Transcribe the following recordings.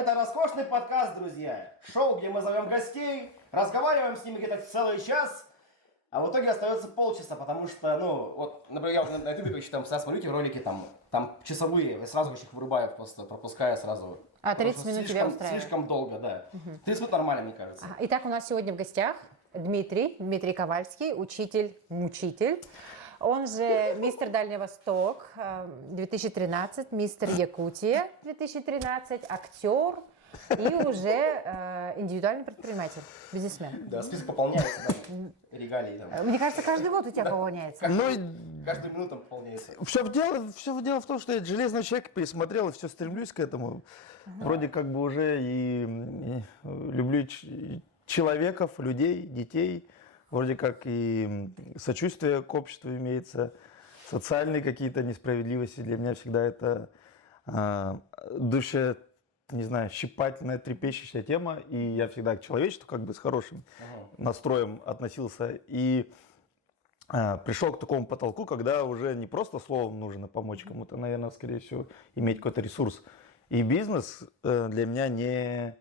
Это роскошный подкаст, друзья. Шоу, где мы зовем гостей, разговариваем с ними где-то целый час, а в итоге остается полчаса, потому что, вот, например, я на ютубе там всегда смотрю эти ролики, там часовые, я сразу их вырубаю, просто пропускаю сразу. 30 минут тебя устраивает? Слишком долго, да. 30 минут нормально, мне кажется. Итак, у нас сегодня в гостях Дмитрий Ковальский, учитель-мучитель. Он же мистер Дальний Восток 2013, мистер Якутия 2013, актер и уже индивидуальный предприниматель, бизнесмен. Да, список пополняется, да, регалии там. Мне кажется, каждый год у тебя пополняется. Каждую минуту пополняется. Все дело в том, что я «Железного человека» пересмотрел и все стремлюсь к этому. Вроде как бы уже и люблю человеков, людей, детей. Вроде как и сочувствие к обществу имеется, социальные какие-то несправедливости. Для меня всегда это щипательная, трепещущая тема. И я всегда к человечеству как бы с хорошим настроем относился. И пришел к такому потолку, когда уже не просто словом нужно помочь кому-то, наверное, скорее всего, иметь какой-то ресурс. И бизнес для меня не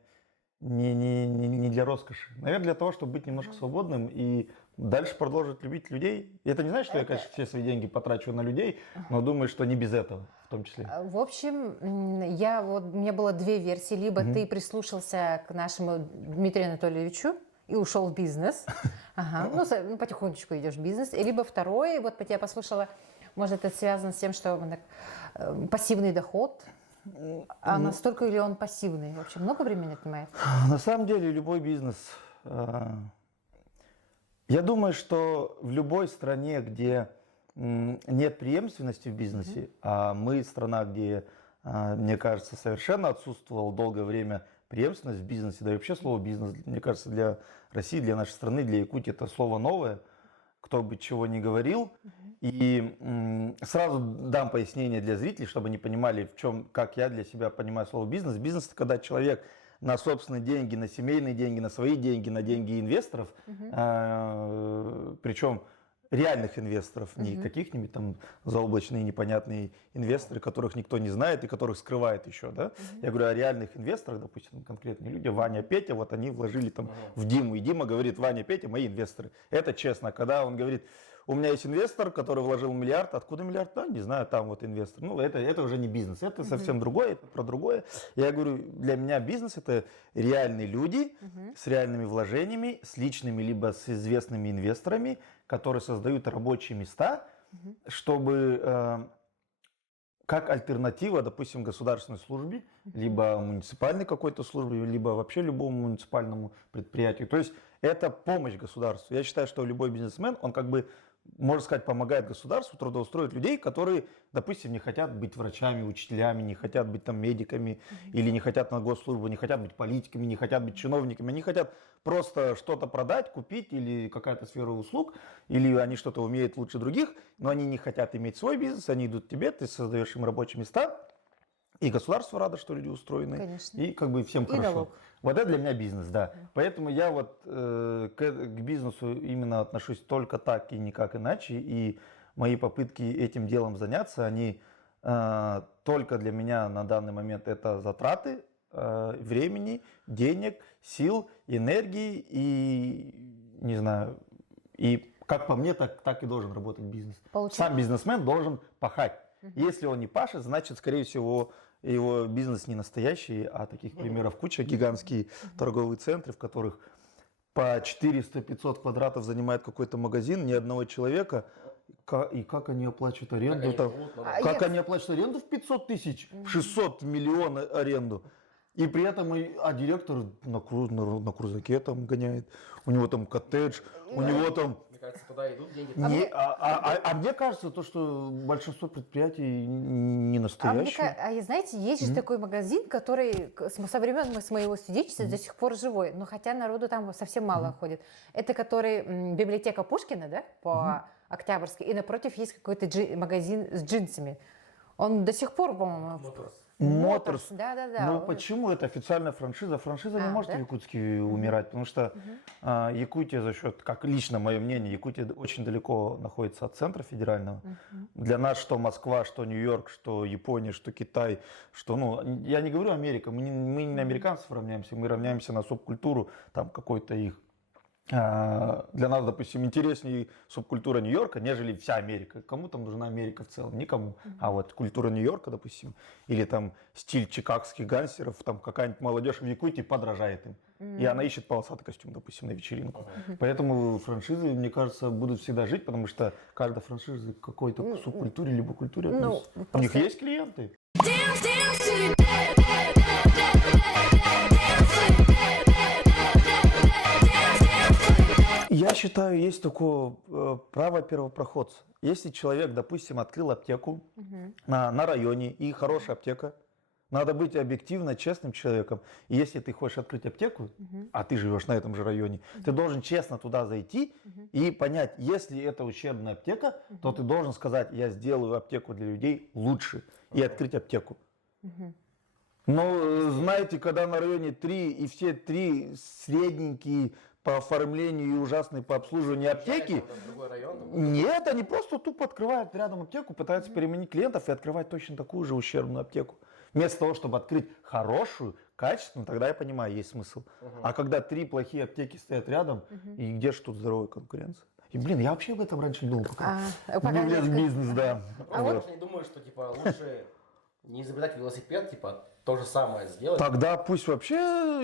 для роскоши. Наверное, для того, чтобы быть немножко свободным и дальше продолжить любить людей. И это не значит, что я, конечно, все свои деньги потрачу на людей, но думаю, что не без этого в том числе. В общем, у меня было две версии. Либо ты прислушался к нашему Дмитрию Анатольевичу и ушел в бизнес. Потихонечку идешь в бизнес. Либо второе, вот я послушала, может, это связано с тем, что пассивный доход. А настолько ли он пассивный? Вообще много времени отнимает? На самом деле любой бизнес... Я думаю, что в любой стране, где нет преемственности в бизнесе, а мы страна, где, мне кажется, совершенно отсутствовала долгое время преемственность в бизнесе, да и вообще слово «бизнес», мне кажется, для России, для нашей страны, для Якутии это слово новое, кто бы чего ни говорил. И сразу дам пояснение для зрителей, чтобы они понимали, как я для себя понимаю слово «бизнес». Бизнес – это когда человек на собственные деньги, на семейные деньги, на свои деньги, на деньги инвесторов, причем реальных инвесторов, не каких-нибудь там заоблачные непонятные инвесторы, которых никто не знает и которых скрывает еще, да? Я говорю о реальных инвесторах, допустим, конкретные люди, Ваня, Петя, вот они вложили там в Диму, и Дима говорит: Ваня, Петя, мои инвесторы. Это честно, когда он говорит: у меня есть инвестор, который вложил миллиард. Откуда миллиард? Да, не знаю, там вот инвестор. Это уже не бизнес, это совсем другое, это про другое. Я говорю, для меня бизнес – это реальные люди с реальными вложениями, с личными либо с известными инвесторами, которые создают рабочие места, чтобы как альтернатива, допустим, государственной службе, либо муниципальной какой-то службе, либо вообще любому муниципальному предприятию. То есть это помощь государству. Я считаю, что любой бизнесмен, он как бы, можно сказать, помогает государству трудоустроить людей, которые, допустим, не хотят быть врачами, учителями, не хотят быть там медиками, или не хотят на госслужбу, не хотят быть политиками, не хотят быть чиновниками, они хотят просто что-то продать, купить, или какая-то сфера услуг, или они что-то умеют лучше других, но они не хотят иметь свой бизнес, они идут к тебе, ты создаешь им рабочие места, и государство радо, что люди устроены, Конечно. и как бы всем хорошо. Налог. Вот это для меня бизнес, да. Поэтому я вот к бизнесу именно отношусь только так и никак иначе. И мои попытки этим делом заняться, они только для меня на данный момент это затраты времени, денег, сил, энергии и, не знаю, и как по мне, так и должен работать бизнес. Сам бизнесмен должен пахать. Если он не пашет, значит, скорее всего, его бизнес не настоящий, а таких примеров куча. Гигантские торговые центры, в которых по 400-500 квадратов занимает какой-то магазин, ни одного человека. И как они оплачивают аренду? Как они оплачивают аренду в 500 тысяч, в 600 миллионов аренду? И при этом директор на крузаке там гоняет, у него там коттедж, у него там... Мне кажется, туда идут деньги. Мне кажется, что большинство предприятий не настоящие. Знаете, есть же такой магазин, который со времен моего студенчества до сих пор живой, но хотя народу там совсем мало ходит. Это который библиотека Пушкина, да, по Октябрьской, и напротив есть какой-то магазин с джинсами. Он до сих пор, по-моему... Motors. Да-да-да. Ну почему это официальная франшиза? Франшиза не может да? в Якутске умирать, потому что Якутия за счет, как лично мое мнение, Якутия очень далеко находится от центра федерального. Для нас что Москва, что Нью-Йорк, что Япония, что Китай, что, ну, я не говорю Америка, мы не на американцев равняемся, мы равняемся на субкультуру там какой-то их. Для нас, допустим, интереснее субкультура Нью-Йорка, нежели вся Америка. Кому там нужна Америка в целом? Никому. А вот культура Нью-Йорка, допустим, или там стиль чикагских гангстеров, там какая-нибудь молодежь в Якутии подражает им. И она ищет полосатый костюм, допустим, на вечеринку. Поэтому франшизы, мне кажется, будут всегда жить, потому что каждая франшиза к какой-то субкультуре либо культуре относится. У них есть клиенты. Я считаю, есть такое право первопроходца. Если человек, допустим, открыл аптеку на районе и хорошая аптека, надо быть объективно честным человеком. И если ты хочешь открыть аптеку, а ты живешь на этом же районе, ты должен честно туда зайти и понять, если это ущербная аптека, то ты должен сказать, я сделаю аптеку для людей лучше и открыть аптеку. Но знаете, когда на районе 3 и все 3 средненькие по оформлению и ужасные по обслуживанию аптеки, нет, они просто тупо открывают рядом аптеку, пытаются переменить клиентов и открывать точно такую же ущербную аптеку. Вместо того, чтобы открыть хорошую, качественную, тогда я понимаю, есть смысл. А когда 3 плохие аптеки стоят рядом, и где же тут здоровая конкуренция? И, блин, я вообще об этом раньше не думал, пока не влез в бизнес, да. А вот я не думаю, что типа лучше не изобретать велосипед, типа то же самое сделать. Тогда пусть вообще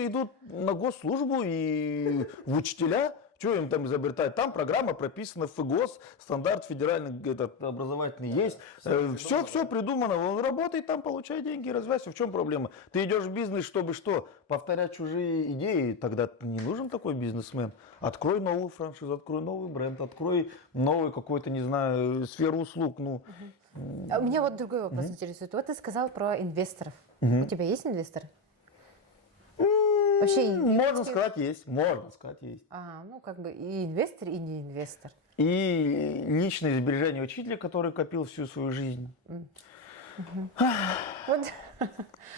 идут на госслужбу и в учителя. Что им там изобретать? Там программа прописана, ФГОС, стандарт федеральный этот, образовательный есть. Все придумано. Он работает там, получай деньги, развивайся. В чем проблема? Ты идешь в бизнес, чтобы что? Повторять чужие идеи. Тогда не нужен такой бизнесмен. Открой новую франшизу, открой новый бренд, открой новый какой-то, не знаю, сферу услуг. Ну. А меня вот другой вопрос интересует. Вот ты сказал про инвесторов. У тебя есть инвесторы? Вообще, можно сказать, есть. Можно сказать, есть. Ну как бы и инвестор, и не инвестор. И личные сбережения учителя, который копил всю свою жизнь.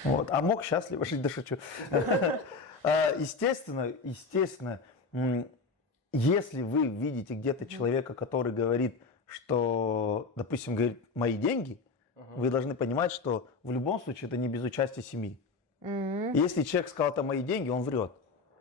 Вот. А мог счастливо жить, да шучу. Естественно, если вы видите где-то человека, который говорит, что, допустим, говорит, мои деньги, вы должны понимать, что в любом случае это не без участия семьи. Если человек сказал, это мои деньги, он врет.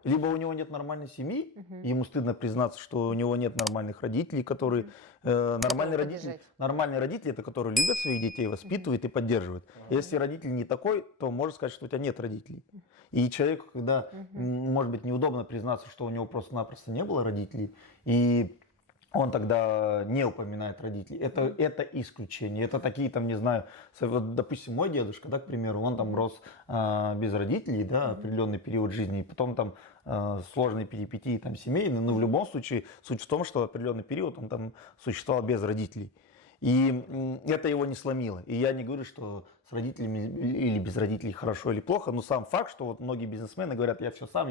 Либо у него нет нормальной семьи, ему стыдно признаться, что у него нет нормальных родителей, которые... нормальные родители, это которые любят своих детей, воспитывают и поддерживают. Если родитель не такой, то можно сказать, что у тебя нет родителей. И человеку, когда, может быть, неудобно признаться, что у него просто-напросто не было родителей, и он тогда не упоминает родителей. Это исключение. Это такие там, не знаю, вот, допустим, мой дедушка, да, к примеру, он там рос без родителей, да, определенный период жизни, и потом там сложные перипетии там семейные, но в любом случае суть в том, что в определенный период он там существовал без родителей. И это его не сломило. И я не говорю, что с родителями или без родителей хорошо или плохо, но сам факт, что вот многие бизнесмены говорят, я все сам,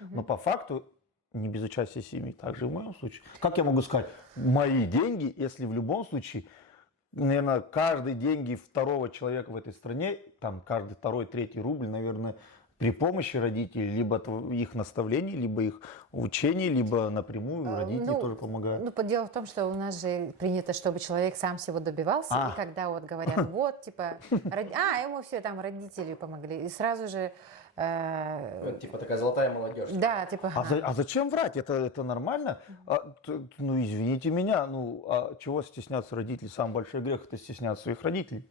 но по факту не без участия семьи. Также в моем случае. Как я могу сказать, мои деньги, если в любом случае, наверное, каждый деньги второго человека в этой стране, там каждый второй, третий рубль, наверное, при помощи родителей, либо их наставлений, либо их учений, либо напрямую родители тоже помогают. Ну, дело в том, что у нас же принято, чтобы человек сам всего добивался, и когда вот говорят, вот, типа, ему все там родители помогли, и сразу же... Типа такая золотая молодежь. Да, типа... А зачем врать? Это нормально? Ну, извините меня, чего стесняться родителей? Самый большой грех – это стесняться своих родителей.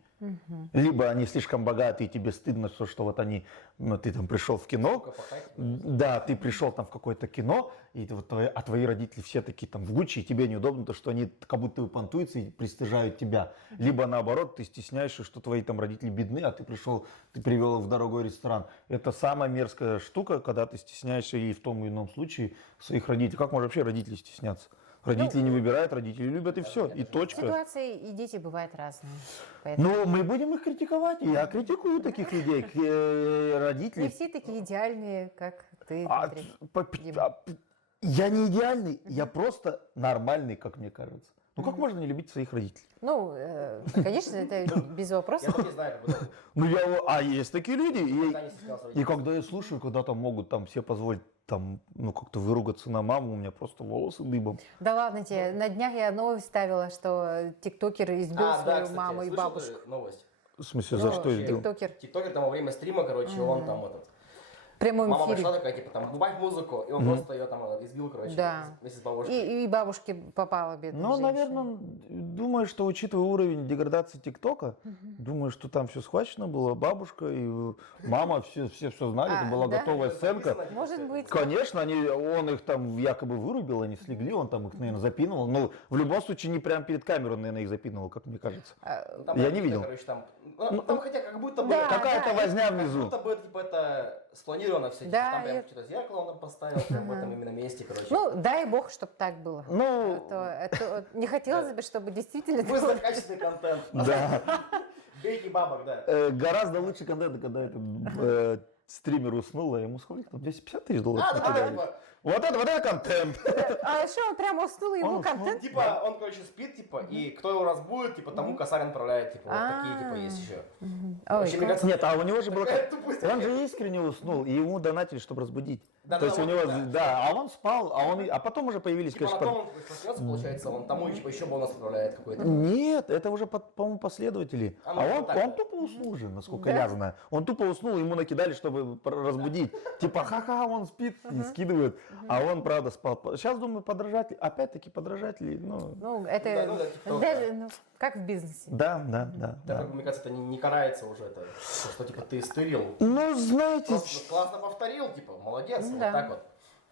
Либо они слишком богатые, и тебе стыдно, что вот они, ты там пришел в кино, да, ты пришел там в какое-то кино, и вот твои родители все такие там в Гуччи, и тебе неудобно, то, что они как будто понтуются и пристыжают тебя. Либо наоборот, ты стесняешься, что твои там родители бедны, а ты привел их в дорогой ресторан. Это самая мерзкая штука, когда ты стесняешься и в том или ином случае своих родителей. Как можно вообще родителей стесняться? Родители не выбирают, родители любят, и все, и точка. Ситуации и дети бывают разные. Ну, мы будем их критиковать, и я критикую таких людей, родителей. Не все такие идеальные, как ты, Дмитрий. Я не идеальный, я просто нормальный, как мне кажется. Ну как можно не любить своих родителей? Ну, конечно, это без Я вопросов. тут не знаю, как бы, Ну есть такие люди, никогда не стеснялся и родителей. когда я слушаю, когда там могут там себе позволить там, ну как-то выругаться на маму, у меня просто волосы дыбом. Да ладно тебе, на днях я новость ставила, что тиктокер избил А, да, свою кстати, маму и слышал бабушку. ты новость? В смысле, Ну, за что вообще, избил? Тиктокер. Тиктокер там во время стрима, короче, он там этот... В прямом Мама эфире. пришла такая, типа, там, убавь музыку, и он просто ее там избил, короче, Да. вместе с бабушкой. И бабушке попала бедная Ну, женщина. наверное, думаю, что учитывая уровень деградации ТикТока, думаю, что там все схвачено было. Бабушка и мама все знали, это была да? готовая сценка. Может быть. Конечно, он их там якобы вырубил, они слегли, он там их, наверное, запинывал. Но в любом случае не прямо перед камерой он, наверное, их запинывал, как мне кажется. Ну, там Я как не будто, видел. Короче, там хотя как будто бы... Да, Какая-то возня Как внизу. будто бы, типа, это спланировано все. Да, Там прям и- что-то зеркало он там поставил, прям в этом именно месте, короче. Ну, дай бог, чтобы так было. Ну, Это не хотелось бы, чтобы действительно... Выставь качественный контент. да. Бейте бабок, да. Гораздо лучше контент, когда этот стример уснул, а ему сколько там, 250 тысяч долларов Да, накидали. типа, Вот это контент. А еще он прямо уснул, ему Он контент... типа, он, короче, спит, типа, и кто его разбудит, типа, тому косарь отправляет, типа, вот такие, типа, есть еще. Ой, Вообще, мне кажется, Нет, а у него же было такая как... тупость. Он же искренне уснул, и ему донатили, чтобы разбудить. Да, То есть да, у вот, него, да. да, а он спал, а потом уже появились, Типа, на конечно, том он проснется, получается, он тому, типа, еще бонус отправляет какой-то. Нет, это уже, по-моему, последователи. А, ну, А вот так он вот. тупо уснул же, насколько Да? я знаю. Он тупо уснул, ему накидали, чтобы разбудить. Типа, ха-ха, он спит, и скидывают. А он, правда, спал. Сейчас, думаю, подражатели, опять-таки подражатели, ну... Ну, Да, это ну да, TikTok, даже, ну, как в бизнесе. Да. Да, как бы, мне кажется, это не карается уже, это, что, типа, ты стырил. Ну, знаете, Просто классно повторил, типа, молодец, вот Да. так вот.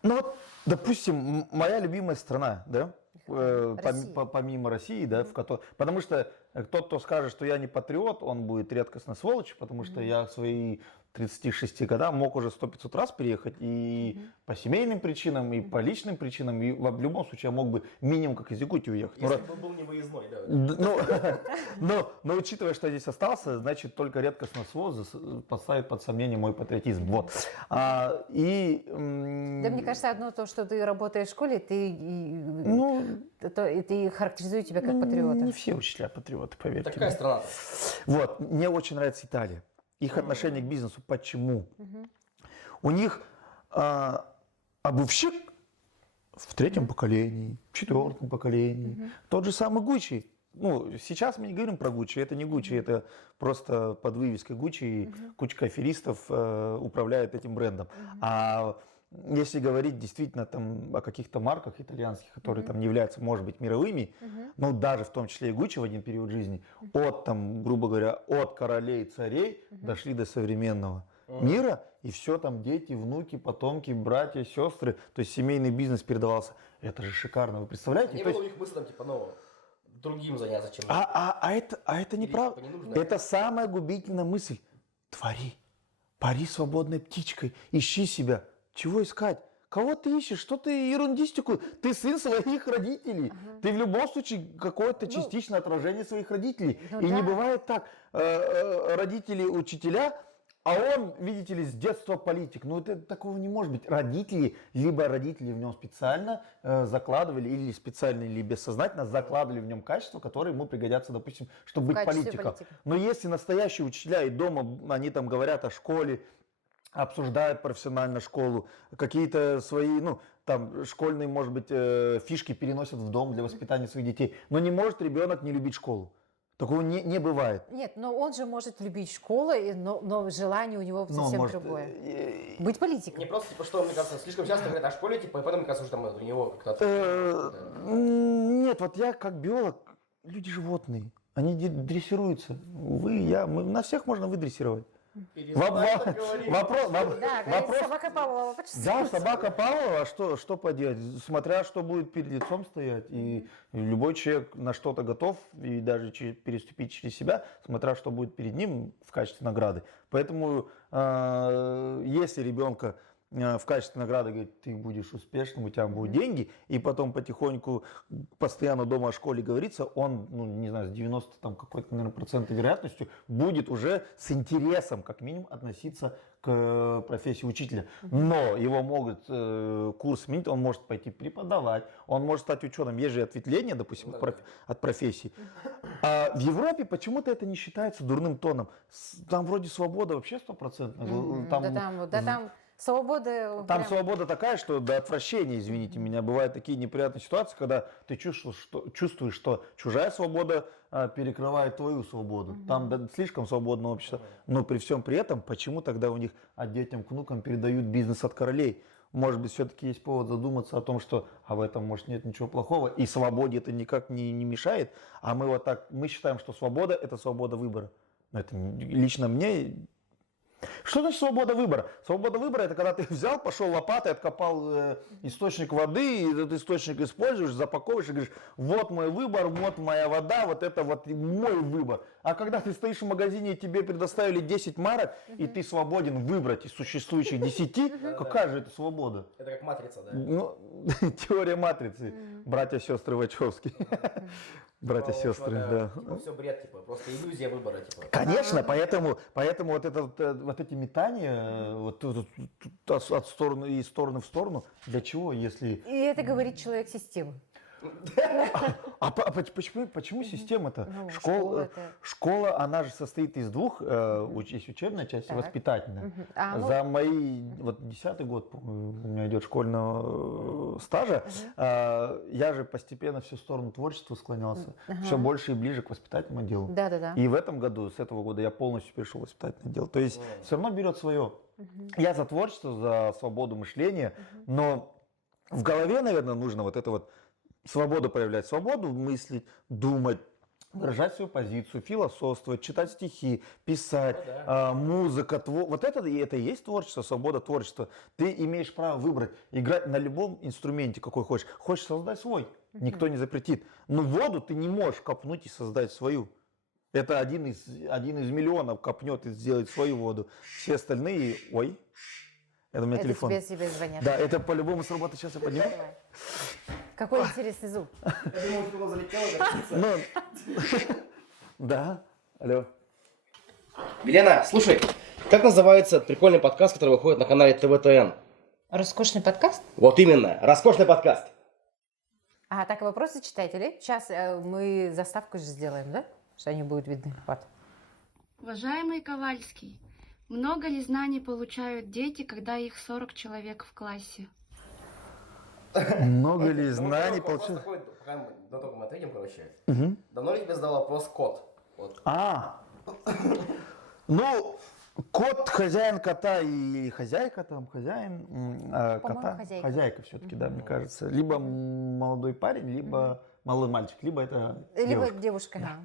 ну вот, допустим, моя любимая страна, да, Россия. помимо России, да, в которой, потому что тот, кто скажет, что я не патриот, он будет редкостно сволочь, потому что я в свои 36 годам мог уже 100-500 раз переехать и по семейным причинам, и по личным причинам, и в любом случае я мог бы минимум как из Якутии уехать. Ну, Если бы был не выездной, да. но учитывая, что я здесь остался, значит, только редкостно СВО поставит под сомнение мой патриотизм. Вот. Да, мне кажется, одно то, что ты работаешь в школе, Ну, ты характеризует тебя как не патриота. все учителя патриоты, поверьте Такая мне. страна. Вот, мне очень нравится Италия. Их отношение к бизнесу. Почему? У них обувщик в третьем поколении, в четвертом поколении. Тот же самый Гуччи. Ну, сейчас мы не говорим про Гуччи, это не Гуччи, это просто под вывеской Гуччи и кучка аферистов управляет этим брендом. А если говорить действительно там о каких-то марках итальянских, которые там не являются, может быть, мировыми, но даже в том числе и Гуччи в один период жизни, от там, грубо говоря, от королей, царей дошли до современного мира, и все там дети, внуки, потомки, братья, сестры, то есть семейный бизнес передавался. Это же шикарно, вы представляете? Не То было у есть, них мысли, там, типа, ну, другим заняться, чем... это Или, неправда. типа, не нужно. Это самая губительная мысль. Твори, пари свободной птичкой, ищи себя. Чего искать? Кого ты ищешь? Что ты ерундистику? Ты сын своих родителей. Ты в любом случае какое-то частичное отражение своих родителей. ну И не да. бывает так. Родители учителя, а он, видите ли, с детства политик. Ну, это такого не может быть. Родители, либо родители в нем специально закладывали, или специально, или бессознательно закладывали в нем качества, которые ему пригодятся, допустим, чтобы быть качестве политиком. политика. Но если настоящие учителя и дома, они там говорят о школе, обсуждают профессионально школу, какие-то свои, ну, там, школьные, может быть, фишки переносят в дом для воспитания своих детей. Но не может ребенок не любить школу. Такого не бывает. Нет, но он же может любить школу, но желание у него Но, совсем может, другое. Быть политиком. Не просто, типа, что, мне кажется, слишком часто говорят о школе, типа, и потом, мне кажется, что там у него как-то... Нет, вот я как биолог, люди животные, они дрессируются. На всех можно выдрессировать. Вопрос, Да, вопрос, собака Павлова да, почувствовала. собака Павлова, что поделать, смотря что будет перед лицом стоять. И любой человек на что-то готов, и даже переступить через себя, смотря что будет перед ним в качестве награды. Поэтому, если ребенка в качестве награды говорит, ты будешь успешным, у тебя будут деньги, и потом потихоньку, постоянно дома о школе говорится, он, ну, не знаю, с 90 там какой-то, наверное, процентной вероятностью будет уже с интересом, как минимум, относиться к профессии учителя. Но его могут курс сменить, он может пойти преподавать, он может стать ученым. Есть же ответвление, допустим, от профессии. А в Европе почему-то это не считается дурным тоном. Там вроде свобода вообще стопроцентная. Там свобода... Там прям- свобода такая, что до отвращения, извините меня, бывают такие неприятные ситуации, когда ты чувствуешь, что чужая свобода перекрывает твою свободу. Там слишком свободное общество. Но при всем при этом, почему тогда у них детям, к внукам передают бизнес от королей? Может быть, все-таки есть повод задуматься о том, что в этом, может, нет ничего плохого, и свободе это никак не мешает, а мы считаем, что свобода – это свобода выбора. Но это лично мне... Что значит свобода выбора? Свобода выбора – это когда ты взял, пошел лопатой, откопал источник воды, и этот источник используешь, запаковываешь и говоришь, вот мой выбор, вот моя вода, вот это вот мой выбор. А когда ты стоишь в магазине, и тебе предоставили 10 марок, и ты свободен выбрать из существующих 10, какая же это свобода? Это как матрица, да? Ну, теория матрицы. Братья-сестры Вачовски. Братья-сестры, да. Типа, все бред, типа, просто иллюзия выбора, типа. Конечно, поэтому вот эти метания от стороны из стороны в сторону, для чего, если... И это говорит человек системы. Почему система-то? Ну, Школа, это- школа, она же состоит из двух, есть учебная часть и Так. воспитательная. Ну, За мои, вот 10-й год у меня идет школьного стажа, я же постепенно все в сторону творчества склонялся, все больше и ближе к воспитательному делу. Да. И в этом году, с этого года, я полностью перешел в воспитательное дело. То есть все равно берет свое. Я за творчество, за свободу мышления, но в голове, наверное, нужно вот это вот свободу проявлять, свободу мыслить, думать, выражать свою позицию, философствовать, читать стихи, писать, музыка, вот это и есть творчество, свобода творчества. Ты имеешь право выбрать, играть на любом инструменте, какой хочешь. Хочешь создать свой, никто не запретит. Но воду ты не можешь копнуть и создать свою. Это один из миллионов копнет и сделает свою воду. Все остальные, ой, это у меня это телефон. тебе звонят. Да, это по-любому сработает. Сейчас я подниму. Давай. Какой интересный звук. Я думал, что туда залетела, как птица. Ну, да, алло. Елена, слушай, как называется прикольный подкаст, который выходит на канале ТВТН? Роскошный подкаст? Вот именно, роскошный подкаст. А, так, вопросы читателей. Сейчас мы заставку же сделаем, да? Что они будут видны. Вот. Уважаемый Ковальский, много ли знаний получают дети, когда их 40 человек в классе? Много ли знаний Вопрос получил? такой, пока только мы ответим, короче. Мгм. Давно ли тебе задал вопрос кот? Вот. Ну, кот, хозяин кота и хозяйка там, хозяин По-моему, кота. хозяйка. Хозяйка все-таки, да, мне кажется. Либо молодой парень, либо малый мальчик, либо это Либо девушка. девушка. Да,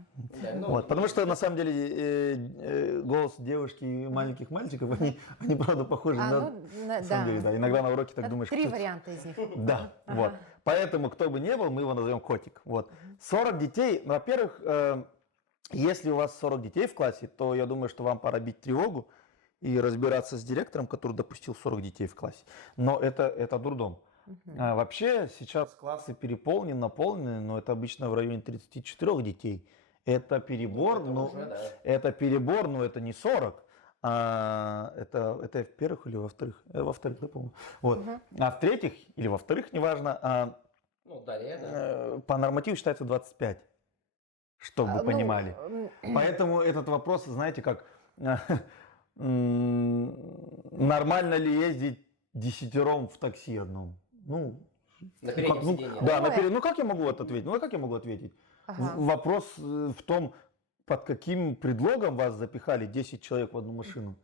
ну, Вот, потому что на самом деле голос девушки и маленьких мальчиков, они правда похожи на самом деле, да. Иногда на уроке так думаешь. Три кто это? варианта из них. Да, вот. Поэтому, кто бы ни был, мы его назовем котик. Вот. 40 детей, ну, во-первых, если у вас 40 детей в классе, то я думаю, что вам пора бить тревогу и разбираться с директором, который допустил 40 детей в классе. Но это дурдом. Вообще сейчас классы переполнены, наполнены, но это обычно в районе 34 детей. Это перебор, это перебор, но это не 40. Это в-первых или во-вторых? Во-вторых, да, по-моему. Вот. А в-третьих или во-вторых, неважно, ну, далее, да. по нормативу считается 25, чтобы вы понимали. Поэтому этот вопрос, знаете, как нормально ли ездить 10 в такси одном? Ну, На переднем сиденье. да, ну как я могу вот ответить? Ну как я могу ответить? Вопрос в том, под каким предлогом вас запихали 10 человек в одну машину.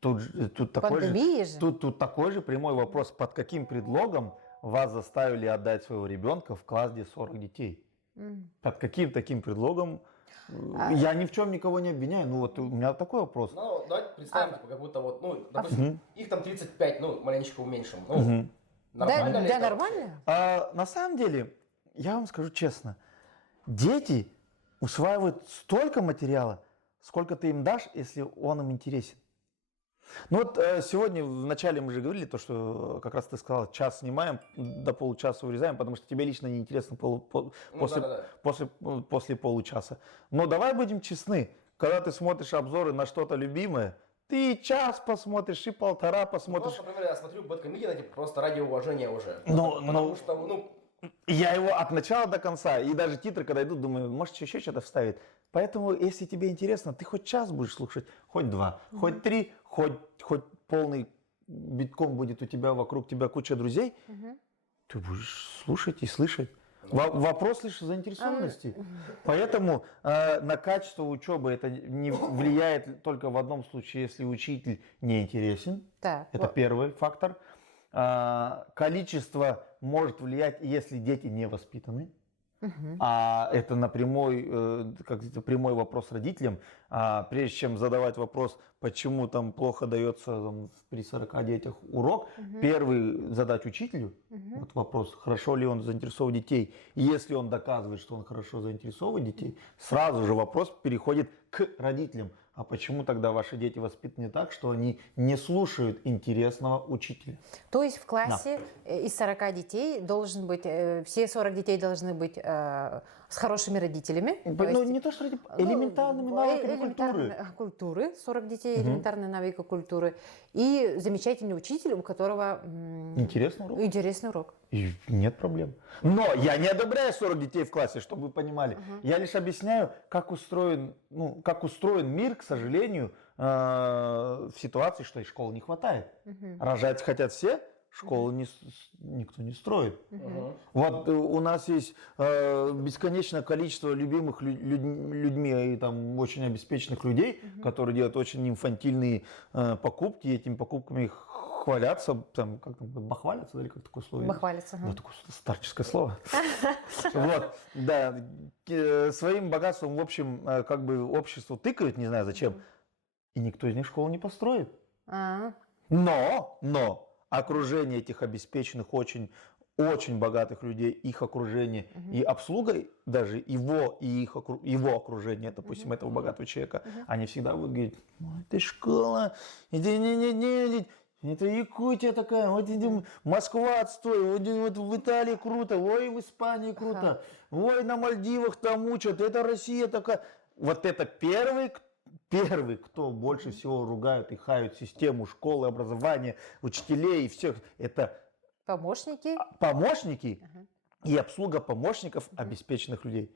Тут такой же прямой вопрос, под каким предлогом вас заставили отдать своего ребенка в класс, где 40 детей. Под каким таким предлогом? Я ни в чем никого не обвиняю, ну вот у меня такой вопрос. Ну, давайте представим, типа, как будто вот, ну, допустим, их там 35, ну, маленечко уменьшим. Ну, нормально ли Да, это нормально. На самом деле, я вам скажу честно, дети усваивают столько материала, сколько ты им дашь, если он им интересен. Ну вот сегодня вначале мы же говорили то, что как раз ты сказал, час снимаем, до получаса урезаем, потому что тебе лично неинтересно после, после получаса. Но давай будем честны, когда ты смотришь обзоры на что-то любимое, ты и час посмотришь, и полтора посмотришь. Просто, например, я смотрю Бэдкомедиана, типа, просто ради уважения уже. Ну, Потому что, ну, я его от начала до конца, и даже титры, когда идут, думаю, может, еще что-то вставить. Поэтому, если тебе интересно, ты хоть час будешь слушать, хоть два, хоть три, хоть полный битком будет у тебя, вокруг тебя куча друзей, ты будешь слушать и слышать. Вопрос лишь заинтересованности. Поэтому на качество учебы это не влияет только в одном случае, если учитель не интересен. Так, Это первый фактор. Количество может влиять, если дети не воспитаны. А это напрямую, как говорится, прямой вопрос родителям. Прежде чем задавать вопрос, почему там плохо дается там, при 40 детях урок, первый задать учителю вот вопрос, хорошо ли он заинтересован детей. И если он доказывает, что он хорошо заинтересован детей, сразу же вопрос переходит к родителям. А почему тогда ваши дети воспитаны так, что они не слушают интересного учителя? То есть в классе из 40 детей должен быть, все 40 детей должны быть с хорошими родителями. Ну, не то, что элементарными навыками культуры. 40 детей, элементарные навыки культуры. И замечательный учитель, у которого интересный урок. Интересный урок. И нет проблем. Но я не одобряю 40 детей в классе, чтобы вы понимали. Я лишь объясняю, как устроен мир, к сожалению, в ситуации, что и школы не хватает. Рожать хотят все, школы никто не строит. Вот у нас есть бесконечное количество любимых людьми и там очень обеспеченных людей, которые делают очень инфантильные покупки, и этими покупками хвалятся, там, как там, бахвалятся, или как такое слово? Бахвалятся. Вот такое старческое слово. Вот, да, своим богатством, в общем, как бы обществу тыкают, не знаю зачем, и никто из них школу не построит. Но окружение этих обеспеченных, очень богатых людей, их окружение и обслуга даже его окружение, допустим, этого богатого человека, они всегда будут говорить, ты школа, иди, это Якутия такая, вот Москва отстой, вот в Италии круто, ой, в Испании круто, ой, на Мальдивах там учат, это Россия такая. Вот это первый, кто больше всего ругают и хают систему школы, образования, учителей и всех, это помощники и обслуга помощников обеспеченных людей.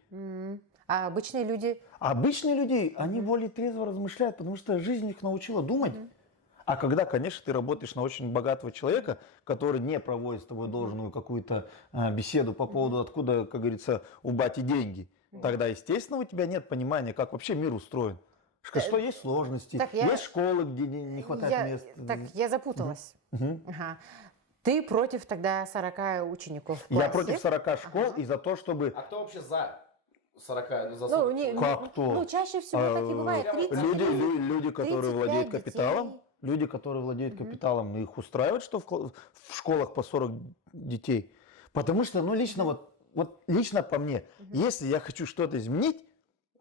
А обычные люди? Обычные люди, они более трезво размышляют, потому что жизнь их научила думать. А когда, конечно, ты работаешь на очень богатого человека, который не проводит с тобой должную какую-то беседу по поводу, откуда, как говорится, у бати деньги, тогда, естественно, у тебя нет понимания, как вообще мир устроен. Что есть сложности, есть школы, где не хватает мест. Так, я запуталась. Ты против тогда 40 учеников в классе? Я против 40 школ и за то, чтобы... А кто вообще за 40? Как кто? Ну, чаще всего так и бывает. 30 люди, которые владеют капиталом. Люди, которые владеют капиталом, их устраивает, что в школах по 40 детей. Потому что, лично вот лично по мне, если я хочу что-то изменить,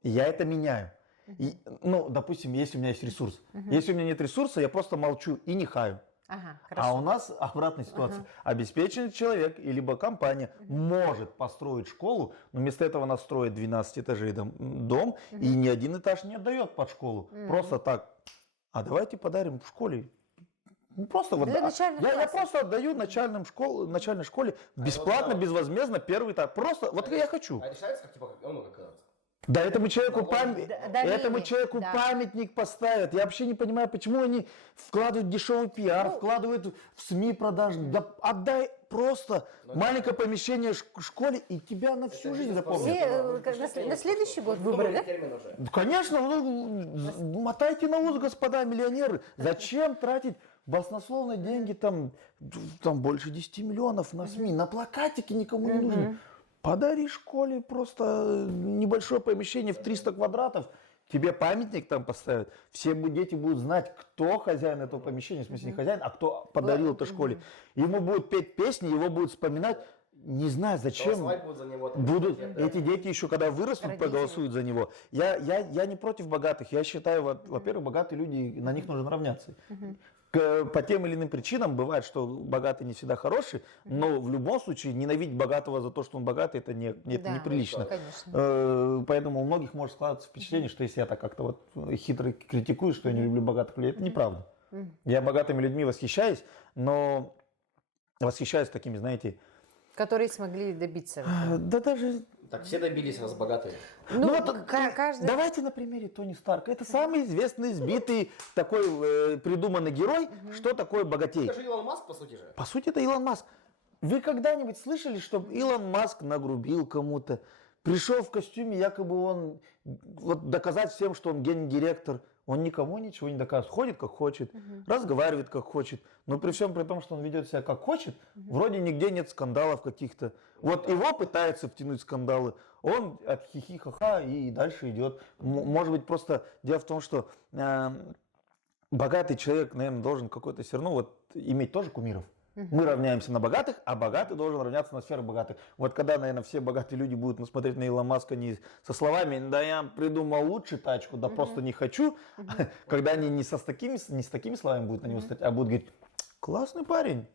я это меняю. И, допустим, если у меня есть ресурс. Если у меня нет ресурса, я просто молчу и не хаю. А у нас обратная ситуация. Обеспеченный человек, либо компания может построить школу, но вместо этого она строит 12 этажей дом и ни один этаж не отдает под школу. Просто так. А давайте подарим в школе. Просто вот, я просто отдаю начальной школе бесплатно, безвозмездно первый этап. Просто вот я хочу. А это считается как как Да, этому человеку памятник поставят. Я вообще не понимаю, почему они вкладывают дешевый пиар, вкладывают в СМИ продажные. Да отдай просто маленькое помещение в школе, и тебя на всю жизнь запомнят. На следующий год выбрали, да? Конечно, мотайте на ус, господа миллионеры. Зачем тратить баснословные деньги, там больше 10 миллионов на СМИ, на плакатики никому не нужны. Подари школе просто небольшое помещение в 300 квадратов, тебе памятник там поставят, все дети будут знать, кто хозяин этого помещения, в смысле не хозяин, а кто подарил это школе. Ему будут петь песни, его будут вспоминать. Не знаю, зачем. Голосовать будут за него. там, Будут да. эти дети еще, когда вырастут, Родители. проголосуют за него. Я не против богатых. Я считаю, во-первых, богатые люди, на них нужно равняться. По тем или иным причинам бывает, что богатый не всегда хороший, но в любом случае ненавидеть богатого за то, что он богатый, это Да, неприлично. Конечно. Поэтому у многих может складываться впечатление, что если я так как-то вот хитро критикую, что я не люблю богатых людей, это неправда. Я богатыми людьми восхищаюсь, но восхищаюсь такими, знаете, Которые смогли добиться. этого. да даже... Так все добились, раз богатые. Ну, вот, каждый... Давайте на примере Тони Старка. Это самый известный, сбитый, такой придуманный герой. Что такое богатей? Это же Илон Маск, по сути же. По сути, это Илон Маск. Вы когда-нибудь слышали, чтобы Илон Маск нагрубил кому-то, пришел в костюме, якобы он, вот доказать всем, что он гендиректор? Он никому ничего не доказывает. Ходит как хочет, разговаривает как хочет. Но при всем при том, что он ведет себя как хочет, вроде нигде нет скандалов каких-то. Вот его пытаются втянуть в скандалы. Он от хихи-ха-ха и дальше идет. Может быть, просто дело в том, что богатый человек, наверное, должен какой-то все равно вот иметь тоже кумиров. Мы равняемся на богатых, а богатый должен равняться на сферу богатых. Вот когда, наверное, все богатые люди будут смотреть на Илона Маска не со словами, да я придумал лучше тачку, да просто не хочу, когда они не с такими словами будут на него смотреть, а будут говорить, классный парень,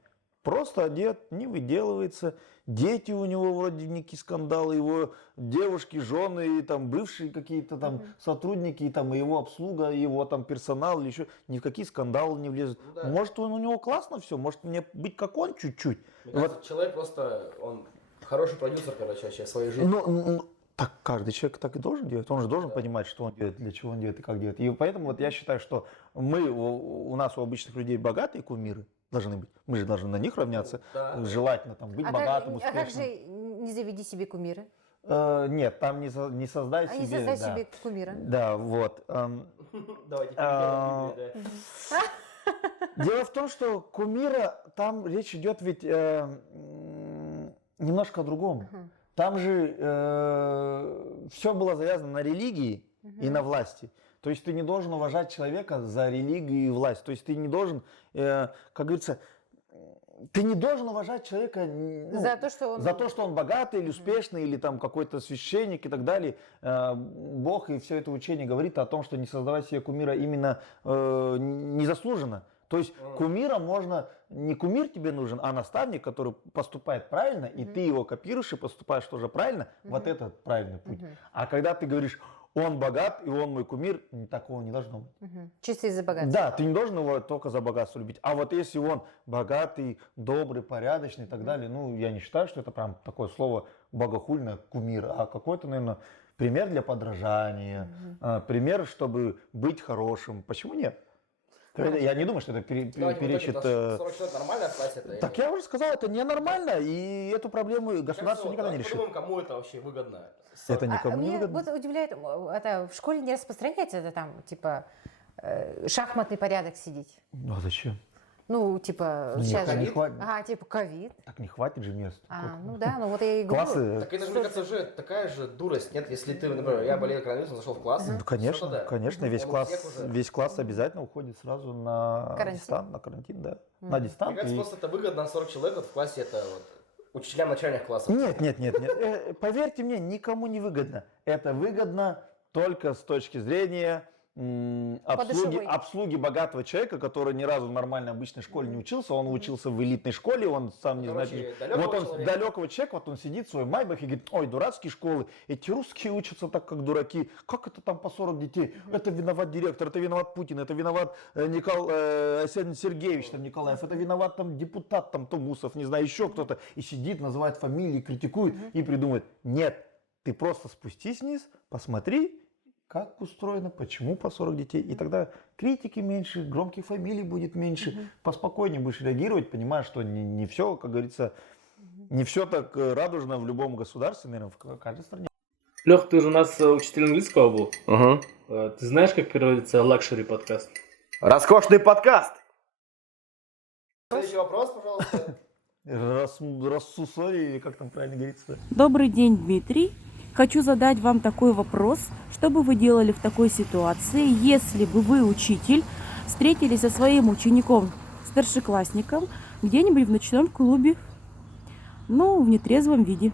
просто одет, не выделывается, дети у него вроде некие скандалы, его девушки, жены, там бывшие какие-то там сотрудники, там и его обслуга, его там персонал или еще ни в какие скандалы не влезут. Ну да. Может, у него классно все, может мне быть как он чуть-чуть. Мне кажется, человек просто, он хороший продюсер, короче, вообще своей жизни. Ну, так каждый человек так и должен делать. Он же должен понимать, что он делает, для чего он делает и как делает. И поэтому вот я считаю, что у нас у обычных людей богатые кумиры должны быть. Мы же должны на них равняться. Да. Желательно там быть богатым, а как успешным. же не заведи себе кумира? Нет, там не создай А не себе. создай да. себе кумира? Да, вот. Давайте А, перейдем к Библии, да. Дело в том, что кумира, там речь идет ведь немножко о другом. Там же все было завязано на религии и на власти. То есть ты не должен уважать человека за религию и власть. То есть ты не должен, как говорится, ты не должен уважать человека За то, что он... богатый или успешный, или там какой-то священник и так далее. Бог и все это учение говорит о том, что не создавать себе кумира именно незаслуженно. То есть кумира можно, не кумир тебе нужен, а наставник, который поступает правильно, и ты его копируешь и поступаешь тоже правильно, вот это правильный путь. А когда ты говоришь, он богат и он мой кумир, такого не должно быть. Чисто из-за богатства. Да, ты не должен его только за богатство любить. А вот если он богатый, добрый, порядочный и так далее, ну, я не считаю, что это прям такое слово богохульное, кумир, а какой-то, наверное, пример для подражания, пример, чтобы быть хорошим. Почему нет? Я не думаю, что это перечит... 40 человек нормально в классе? Это, Так я уже сказал, это ненормально, и эту проблему государство никогда не решит. Подумаем, кому это вообще выгодно. Это никому не Мне выгодно. вот удивляет, это в школе не распространяется, это там, типа, шахматный порядок сидеть. Ну а зачем? Ну, типа, Нет, сейчас так не же... хватит. Ага, типа ковид. Так не хватит же мест. Ну да, ну вот я и говорю. Классы. Так это же, мне кажется, уже такая же дурость, нет? Если ты, например, я болею коронавирусом, зашел в класс. Ну, конечно, что-то, да. конечно, Он у всех уже- весь класс обязательно уходит сразу на Карантин. на карантин, да. На дистант. Мне кажется, и- просто это выгодно, 40 человек вот в классе, это вот учителям начальных классов. Нет. Поверьте мне, никому не выгодно. Это выгодно только с точки зрения душевой. обслуги богатого человека, который ни разу в нормальной обычной школе не учился. Он учился в элитной школе, он сам не знает. Короче, далекого Вот он человека. далекого человека, вот он сидит в своем майбахе и говорит, ой, дурацкие школы, эти русские учатся так, как дураки. Как это там по 40 детей? Это виноват директор, это виноват Путин, это виноват Арсений Сергеевич там, Николаев, это виноват там депутат там Тумусов, не знаю, еще кто-то. И сидит, называет фамилии, критикует и придумывает. Нет, ты просто спустись вниз, посмотри, как устроено, почему по 40 детей. И тогда критики меньше, громких фамилий будет меньше. Поспокойнее будешь реагировать, понимая, что не все, как говорится, не все так радужно в любом государстве, наверное, в каждой стране. Лех, ты же у нас учитель английского был. Угу. Ты знаешь, как переводится лакшери подкаст? Роскошный подкаст! Следующий вопрос, пожалуйста. Рассусори, или как там правильно говорится. Добрый день, Дмитрий. Хочу задать вам такой вопрос. Что бы вы делали в такой ситуации, если бы вы, учитель, встретились со своим учеником, старшеклассником, где-нибудь в ночном клубе? но в нетрезвом виде.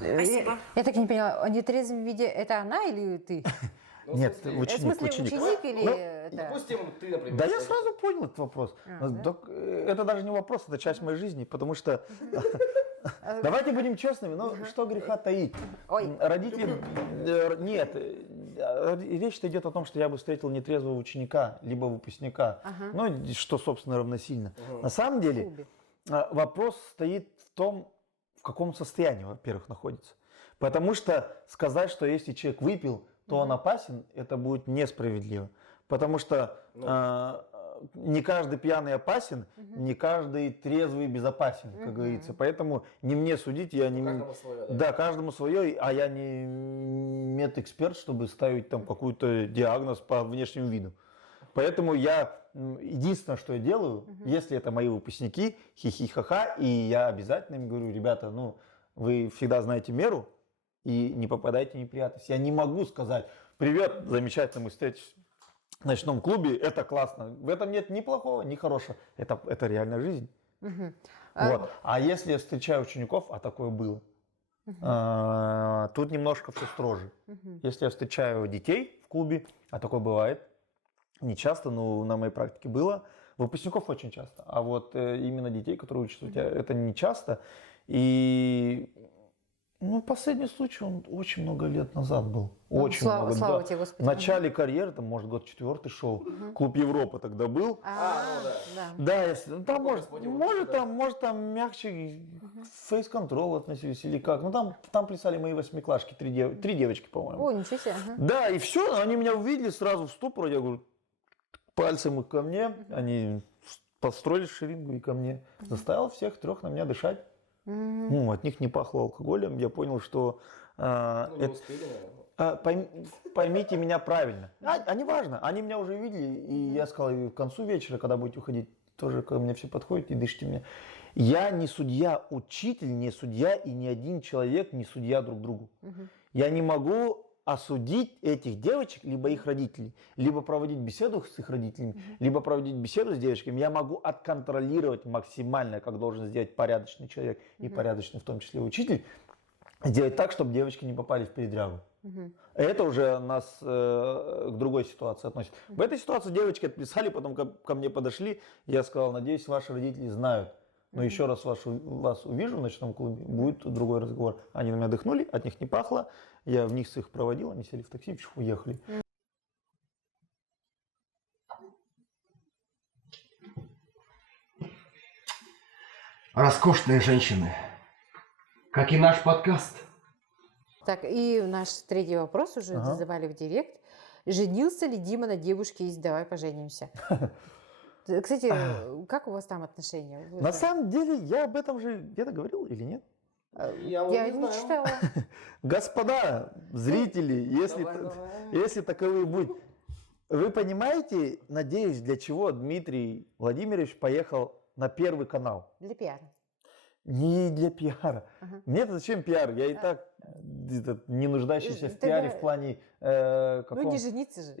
Я так и не поняла, в нетрезвом виде это она или ты? Ну, Нет, в смысле, В ученик, смысле, ученик. ученик или Ну, это? Допустим, ты, например. Да я стоишь. сразу понял этот вопрос. Так, это даже не вопрос, это часть моей жизни, потому что давайте будем честными, ну что греха таить. Ой. Родители, нет, речь идет о том, что я бы встретил нетрезвого ученика, либо выпускника, ну что, собственно, равносильно. На самом В деле клубе. вопрос стоит в том, в каком состоянии, во-первых, находится. Потому что сказать, что если человек выпил, то он опасен, это будет несправедливо. Потому что не каждый пьяный опасен, не каждый трезвый безопасен, как говорится. Поэтому не мне судить, я не... Каждому свое, да. Да, каждому свое, а я не медэксперт, чтобы ставить там какой-то диагноз по внешнему виду. Поэтому я, единственное, что я делаю, если это мои выпускники, хихи-ха-ха, и я обязательно им говорю, ребята, ну, вы всегда знаете меру и не попадайте в неприятности. Я не могу сказать, привет, замечательно, мы встретились в ночном клубе, это классно. В этом нет ни плохого, ни хорошего. Это реальная жизнь. Вот. А если я встречаю учеников, а такое было, тут немножко все строже. Если я встречаю детей в клубе, а такое бывает, не часто, но на моей практике было, выпускников очень часто, а вот именно детей, которые учатся у тебя, это не часто. И ну, последний случай, он очень много лет назад был. Очень слава, много. слава Да. тебе, Господи. В начале карьеры, там, может, год 4 шел, Клуб Европа тогда был. ну Да. Да, если, ну, там Господи, может там мягче фейс-контрол относились или как. Ну там плясали мои восьмиклашки, три девочки, по-моему. О, ничего себе. ага. Да, и все, они меня увидели сразу в ступор, я говорю, пальцем их ко мне, они построили шерингу и ко мне. Заставил всех трех на меня дышать. Ну, от них не пахло алкоголем, я понял, что Ну, не это- успели, наверное. поймите меня правильно. А не важно, они меня уже видели, и я сказал, и к концу вечера, когда будете уходить, тоже ко мне все подходят и дышите мне. Я не судья, учитель не судья, и ни один человек не судья друг другу. Я не могу осудить этих девочек, либо их родителей, либо проводить беседу с их родителями, либо проводить беседу с девочками. Я могу отконтролировать максимально, как должен сделать порядочный человек, и порядочный в том числе учитель, сделать так, чтобы девочки не попали в передрягу. Это уже нас к другой ситуации относит. В этой ситуации девочки отписали, потом ко мне подошли, я сказал, надеюсь, ваши родители знают. Но еще раз вас увижу в ночном клубе, будет другой разговор. Они на меня дыхнули, от них не пахло, я вниз их проводил, они сели в такси, уехали. Роскошные женщины. Как и наш подкаст. Так, и наш третий вопрос уже задавали в директ. Женился ли Дима на девушке из «Давай поженимся»? Кстати, как у вас там отношения? Вы На же- самом деле, я об этом же где-то говорил или нет? Я не читала. Господа, зрители, Давай. если таковые будут, вы понимаете, надеюсь, для чего Дмитрий Владимирович поехал на Первый канал? Для пиара. Не для пиара. Ага. Мне-то зачем пиар? Я и так не нуждающийся в пиаре в плане Ну, каком... не жениться же.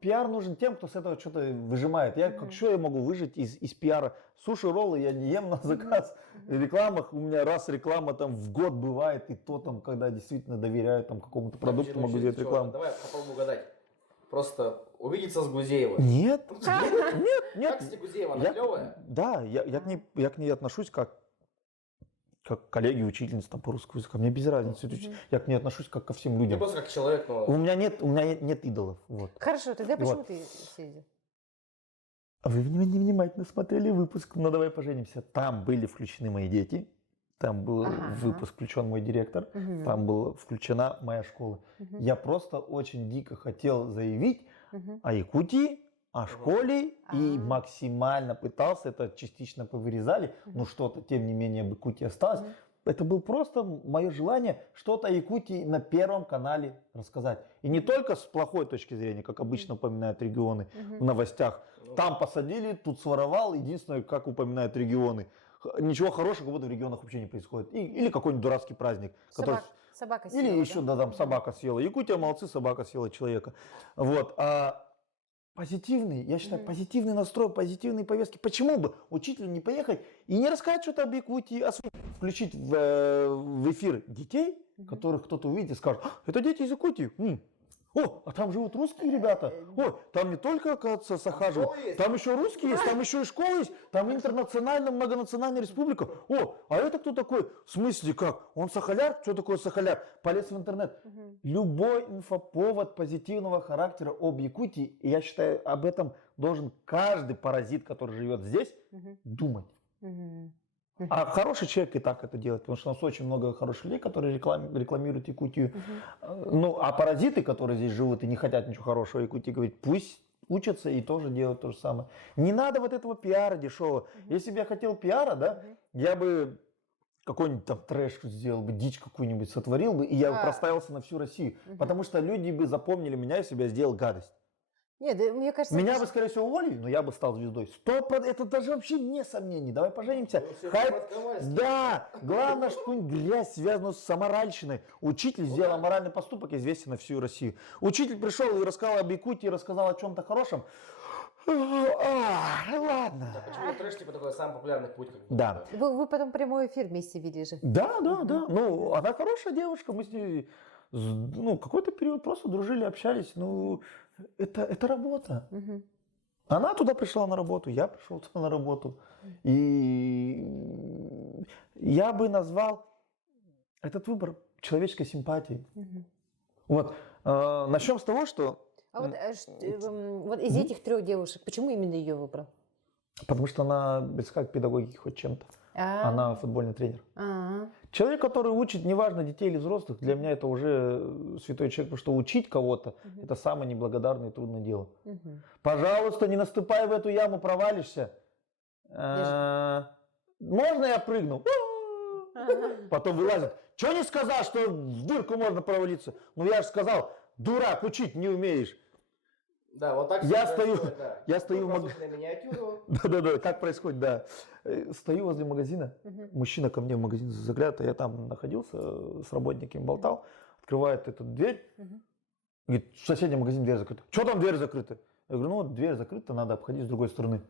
Пиар нужен тем, кто с этого что-то выжимает. Что я могу выжить из пиара? Суши-роллы я не ем на заказ. В рекламах у меня раз реклама там в год бывает, и то там, когда действительно доверяю там какому-то продукту, могу сделать рекламу. Давай попробуем угадать. Просто увидеться с Гузеевой. Нет, нет. Как с Гузеева, она клевая? Да, я к ней отношусь как коллеги, учительница там, по русскому языку. Мне без разницы. Я к ней отношусь как ко всем Не людям. просто как человек, но... У меня нет идолов. Вот. Хорошо, тогда почему Вот. ты съездил? А вы невнимательно смотрели выпуск «Ну давай поженимся». Там были включены мои дети. Там был Ага. в выпуск включен мой директор. Там была включена моя школа. Я просто очень дико хотел заявить о Якутии, о школе и максимально пытался, это частично повырезали, но что-то, тем не менее, об Якутии осталось. Это было просто мое желание что-то о Якутии на Первом канале рассказать. И не только с плохой точки зрения, как обычно упоминают регионы в новостях. Там посадили, тут своровал, единственное, как упоминают регионы. Ничего хорошего как будто в регионах вообще не происходит. Или какой-нибудь дурацкий праздник. который- Собака съела, Или да? еще, да, там собака съела. Якутия молодцы, собака съела человека. Вот. позитивный, я считаю, позитивный настрой, позитивные повестки. Почему бы учителю не поехать и не рассказать что-то об Якутии, а включить в эфир детей, которых кто-то увидит и скажет: это дети из Якутии. О, а там живут русские ребята. О, там не только, оказывается, Саха живет, там еще русские есть, там еще и школа есть, там интернациональная, многонациональная республика. О, а это кто такой? В смысле как? Он сахаляр? Что такое сахаляр? Полез в интернет. Любой инфоповод позитивного характера об Якутии, и я считаю, об этом должен каждый паразит, который живет здесь, думать. А хороший человек и так это делает, потому что у нас очень много хороших людей, которые рекламируют Якутию. Ну, а паразиты, которые здесь живут и не хотят ничего хорошего о Якутии говорить, пусть учатся и тоже делают то же самое. Не надо вот этого пиара дешевого. Если бы я хотел пиара, да, я бы какой-нибудь там трэш сделал бы, дичь какую-нибудь сотворил бы, и я бы проставился на всю Россию. Потому что люди бы запомнили меня, если бы я сделал гадость. Нет, да, мне кажется... Меня бы, скорее всего, уволили, но я бы стал звездой. 100%, это даже вообще не сомнений. Давай поженимся. Хайп. Да, главное, что какую-нибудь грязь, связанную с аморальщиной. Учитель сделал аморальный поступок, известен на всю Россию. Учитель пришел и рассказал об Якутии, рассказал о чем-то хорошем. Ладно. Почему трэш типа такой самый популярный путь? Да. Вы потом прямой эфир вместе вели же. Да. Ну, она хорошая девушка, мы с ней, ну, какой-то период просто дружили, общались. Ну, это работа. Она туда пришла на работу, я пришел туда на работу. И я бы назвал этот выбор человеческой симпатией. Вот. Начнем с того, что... А вот, вот из этих 3 девушек, почему именно ее выбрал? Потому что она близка к педагогике хоть чем-то. Она футбольный тренер. Человек, который учит, неважно, детей или взрослых, для меня это уже святой человек, потому что учить кого-то – это самое неблагодарное и трудное дело. Пожалуйста, не наступай в эту яму, провалишься. Можно я прыгну? Потом вылазит. Что не сказал, что в дырку можно провалиться? Ну я же сказал, дурак, учить не умеешь. Да, вот так Я всегда стою, происходит, да. я стою в Воздушную миниатюру. Да, как происходит, да. Стою возле магазина, мужчина ко мне в магазин заглядывает, а я там находился, с работниками болтал, открывает эту дверь, говорит, в соседнем магазине дверь закрыта. Что там дверь закрыта? Я говорю, ну вот дверь закрыта, надо обходить с другой стороны.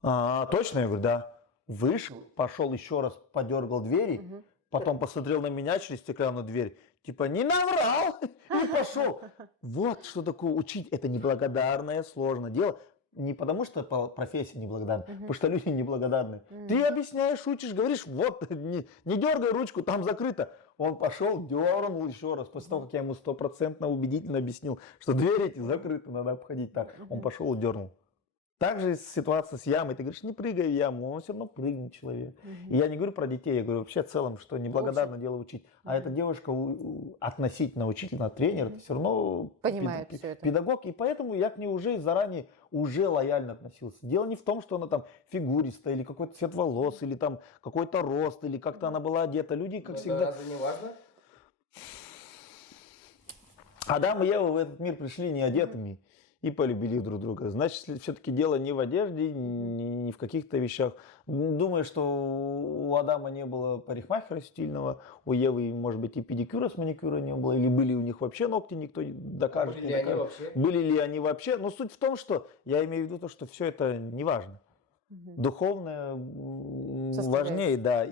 Точно? Я говорю, да. Вышел, пошел еще раз, подергал двери, потом посмотрел на меня через стеклянную дверь, типа, не наврал, и пошел. Вот что такое учить, это неблагодарное, сложное дело. Не потому, что профессия неблагодарная, потому что люди неблагодарны. Ты объясняешь, учишь, говоришь, вот, не дергай ручку, там закрыто. Он пошел, дернул еще раз, после того, как я ему 100% убедительно объяснил, что двери эти закрыты, надо обходить так. Он пошел и дернул. Также ситуация с ямой. Ты говоришь, не прыгай в яму, он все равно прыгнет человек. И я не говорю про детей, я говорю вообще в целом, что неблагодарно дело учить. А эта девушка относительно учителя, тренер, это все равно Понимает все это. педагог. И поэтому я к ней уже заранее лояльно относился. Дело не в том, что она там фигуристая, или какой-то цвет волос, или там какой-то рост, или как-то она была одета. Люди, как всегда... Разве не важно? Адам и Ева в этот мир пришли не одетыми и полюбили друг друга. Значит, все-таки дело не в одежде, не в каких-то вещах. Думаю, что у Адама не было парикмахера стильного, у Евы, может быть, и педикюра с маникюра не было, или были у них вообще ногти, никто докажет. Были ли они вообще? Были ли они вообще? Но суть в том, что я имею в виду то, что все это не важно. Духовное важнее, да.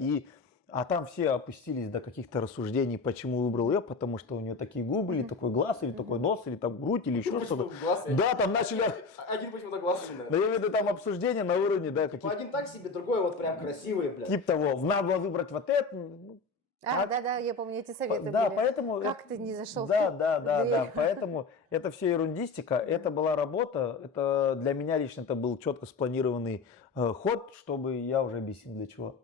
А там все опустились до каких-то рассуждений, почему выбрал ее, потому что у нее такие губы, или такой глаз, или такой нос, или там грудь, или еще что-то. Да, там начали... Один почему-то глаз именно. Да, я имею в виду там обсуждения на уровне, да, каких-то... Один так себе, другой вот прям красивый, блядь. Тип того, надо было выбрать вот это. Да, я помню, эти советы Да, были. поэтому... Как ты не зашел? Да, поэтому это все ерундистика, это была работа, это для меня лично это был четко спланированный ход, чтобы я уже объяснил для чего.